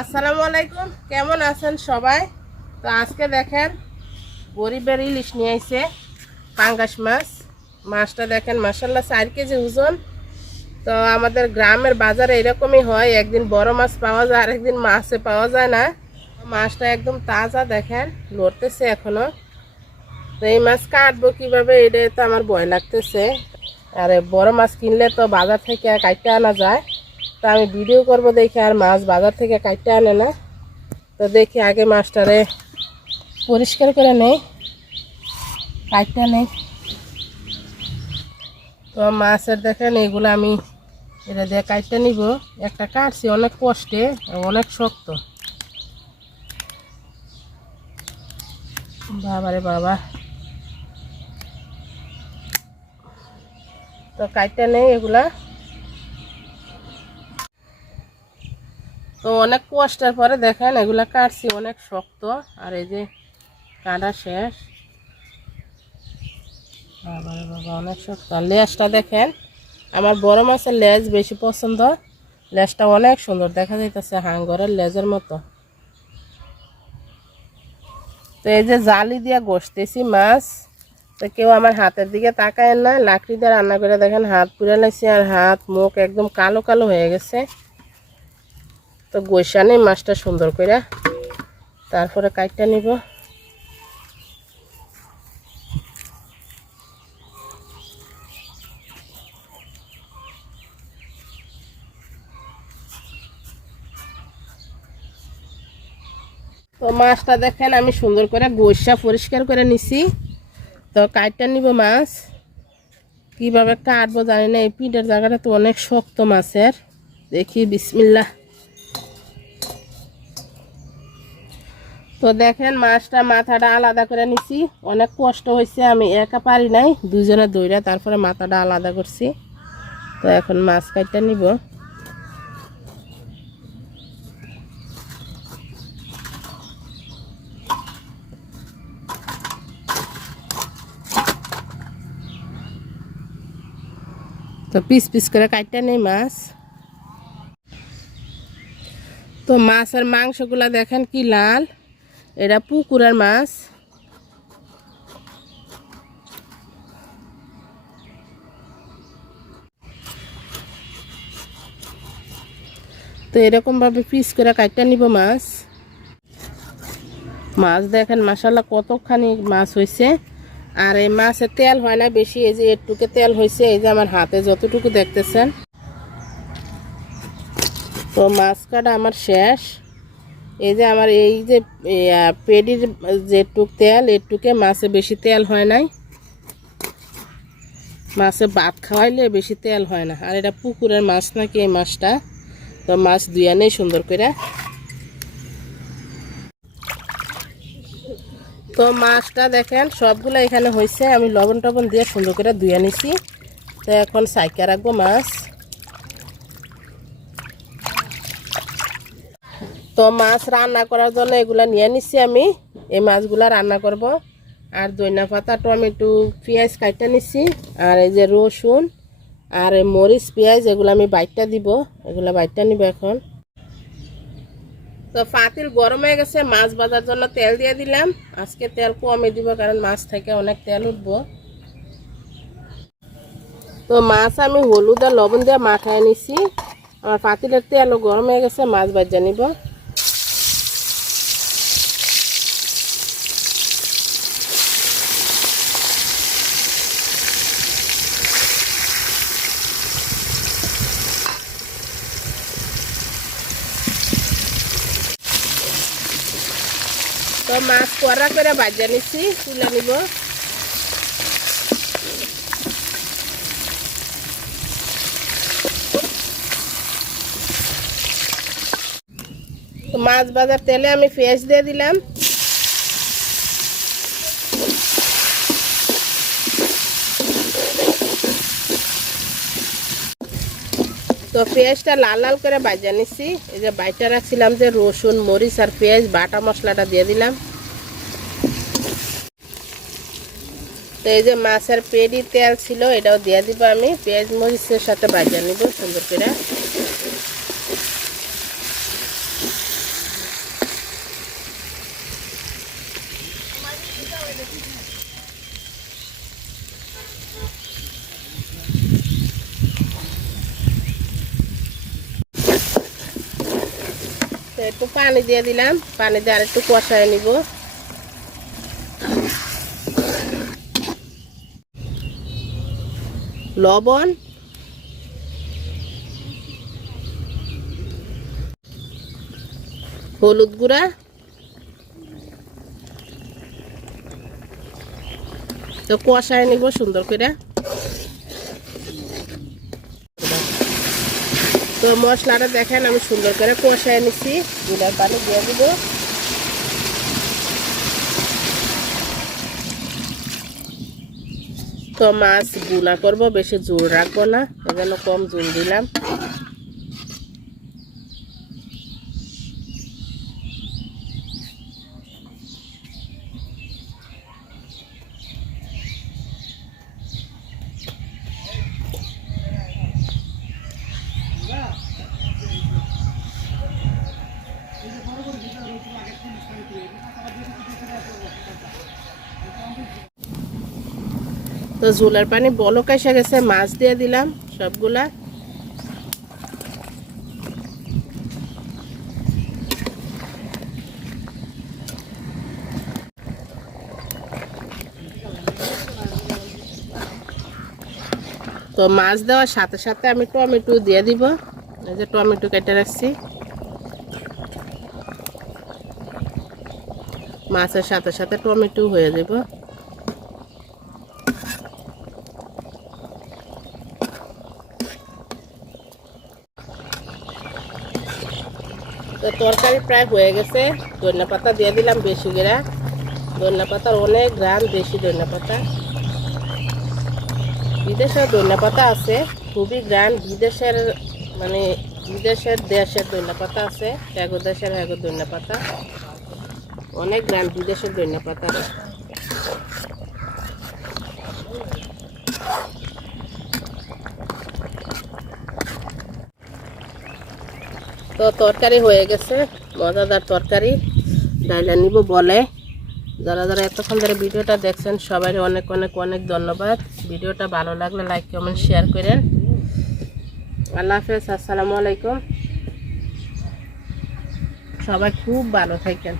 আসসালামু আলাইকুম। কেমন আছেন সবাই? তো আজকে দেখেন, গরিবের ইলিশ নিয়ে আইছে পাঙ্গাস মাছ। মাছটা দেখেন মাসাল্লাহ চার কেজি ওজন। তো আমাদের গ্রামের বাজারে এরকমই হয়, একদিন বড় মাছ পাওয়া যায়, আরেকদিন মাছে পাওয়া যায় না। মাছটা একদম তাজা দেখেন, লড়তেছে এখনও। তো এই মাছ কাটবো কীভাবে এটা তো আমার ভয় লাগতেছে। আরে, বড় মাছ কিনলে তো বাজার থেকে কাটতে আনা যায়। তো আমি ভিডিও করব দেখি আর মাছ বাজার থেকে কাটতে আনে না। তো দেখি আগে মাছটারে পরিষ্কার করে নেই, কাটতে নেই। তো মাছের দেখেন, এগুলো আমি এটা দিয়ে কাটতে নিব। একটা কাটছি, অনেক কষ্টে, অনেক শক্ত। বাবারে বাবা। তো কাটতে নেই এগুলা। তো অনেক কষ্টের পরে দেখেন, এগুলা কাটছি, অনেক শক্ত। আর এই যে কাটা শেষ। বাবারে বাবা, অনেক শক্ত। আর লেজটা দেখেন, আমার বড় মাছের লেজ বেশি পছন্দ। লেজটা অনেক সুন্দর, দেখা যাইতেছে হাঙ্গরের লেজের মতো। তো এই যে জালি দিয়ে গসতেছি মাছ, তো কেউ আমার হাতের দিকে তাকায় না। লাকড়ি দিয়ে রান্না করে দেখেন, হাত পুড়ে লাগছে আর হাত, মুখ একদম কালো কালো হয়ে গেছে। তো গৈসা নেই, মাছটা সুন্দর করে তারপরে কাইটটা নিব। তো মাছটা দেখেন, আমি সুন্দর করে গৈসা পরিষ্কার করে নিছি। তো কাইটটা নিব মাছ। কীভাবে কাটবো জানি না, এই পিঠের জায়গাটা তো অনেক শক্ত মাছের। দেখি বিসমিল্লা তো দেখেন, মাছটা মাথাটা আলাদা করে নিছি। অনেক কষ্ট হয়েছে, আমি একা পারি নাই। দুজনে দইরা তারপরে মাথাটা আলাদা করছি। তো এখন মাছ কাটটা নিব। তো পিস পিস করে কাটটা নেই মাছ। তো মাছের মাংসগুলা দেখেন কি লাল। এটা পুকুরের মাছ। তো এরকম ভাবে পিস করে কাটটা নিব মাছ। মাছ দেখেন মাসাল্লাহ কতখানি মাছ হয়েছে আর এই মাছের তেল হয় না বেশি, এই যে একটুকে তেল হয়েছে এই যে আমার হাতে যতটুকু দেখতেছেন। তো মাছ কাটা আমার শেষ। এই যে আমার এই যে পেডির যেটুক তেল এটুকে মাছে বেশি তেল হয় নাই। মাছে ভাত খাওয়াইলে বেশি তেল হয় না। আর এটা পুকুরের মাছ নাকি এই মাছটা? তো মাছ দুইয়া নেই সুন্দর করে। তো মাছটা দেখেন, সবগুলো এখানে হয়েছে আমি লবণ টবণ দিয়ে সুন্দর করে ধুয়ে নিছি। তো এখন সাইকা রাখব মাছ। তো মাছ রান্না করার জন্য এগুলা নিয়ে নিচ্ছি আমি। এই মাছগুলা রান্না করব। আর দইনা পাতা, টমেটো, পেঁয়াজ কাটতে নিচ্ছি আর এই যে রসুন, আর এই মরিচ, পেঁয়াজ, এগুলো আমি বাইটটা দিব। এগুলো বাইটটা নিব এখন। তো পাতিল গরম হয়ে গেছে, মাছ ভাজার জন্য তেল দিয়ে দিলাম। আজকে তেল কমে দিব, কারণ মাছ থেকে অনেক তেল উঠবো। তো মাছ আমি হলুদ আর লবণ দিয়ে মাখায় নিছি। আমার পাতিলের তেলও গরম হয়ে গেছে, মাছ ভাজা নিব। তো মাছ কড়া করে ভাজা নিছি তুলে নিব মাছ ভাজার তেলে আমি পেঁয়াজ দিয়ে দিলাম। তো পেঁয়াজটা লাল লাল করে বাজা নিছি। এই যে বাইটা রাখছিলাম যে রসুন, মরিচ আর পেঁয়াজ, বাটা মশলাটা দিয়ে দিলাম। তো এই যে মাছের পেডি তেল ছিল, এটাও দিয়ে দিব আমি। পেঁয়াজ, মরিচের সাথে বাজা নিব সুন্দর করে। একটু পানি দিয়ে দিলাম। পানি দিয়ে আর একটু কষায় নিব। লবণ। হলুদ গুঁড়া। তো কষায় নিব সুন্দর করে। তো মশলাটা দেখেন, আমি সুন্দর করে কষায় নিছি। গুলার পানি দিয়ে দিব। তো মাছগুলা করব, বেশি জোর রাখব না এখানে কম জোর দিলাম। তো ঝোলার পানি বলক এসে গেছে, মাছ দিয়ে দিলাম সবগুলা। তো মাছ দেওয়ার সাথে সাথে আমি টমেটো দিয়ে দিব, এই যে টমেটো কেটে রাখছি। মাছের সাথে সাথে টমেটো হয়ে যাব। তরকারি প্রায় হয়ে গেছে। ধনিয়া পাতা দিয়ে দিলাম বেশি গেরা ধনিয়া পাতার অনেক গ্রাম বেশি ধনিয়া পাতা। বিদেশের ধনিয়া পাতা আছে, খুবই গ্রাম বিদেশের মানে বিদেশের দেশের ধনিয়া পাতা আছে হ্যাগো দেশের হ্যাগো ধনিয়া পাতা। অনেক গ্রাম বিদেশের ধনিয়া পাতা তো তরকারি হয়ে গেছে, মজাদার তরকারি। ডাইলা নিব বলে। যারা যারা এতক্ষণ ধরে ভিডিওটা দেখছেন সবাই অনেক অনেক অনেক ধন্যবাদ। ভিডিওটা ভালো লাগলে লাইক, কমেন্ট, শেয়ার করেন। আল্লাহ হাফেজ, আসসালামু আলাইকুম। সবাই খুব ভালো থাকেন।